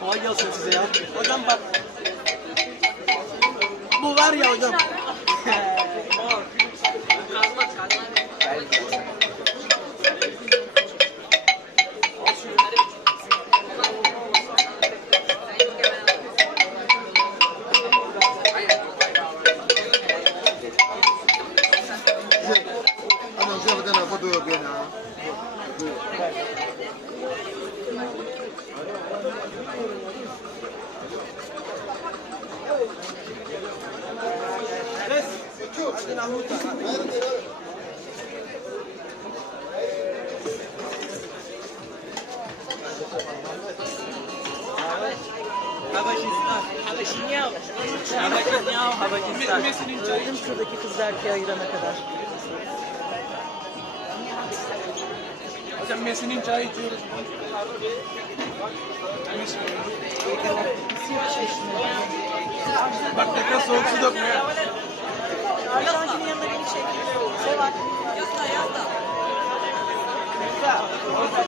Kolay gelsin ya. Hocam bak. Bu var ya hocam. Gördüm şuradaki kızla erkeği ayırana kadar. Hocam Messi'nin çayı içiyoruz. Bak tekrar soğuk su dökmüyor.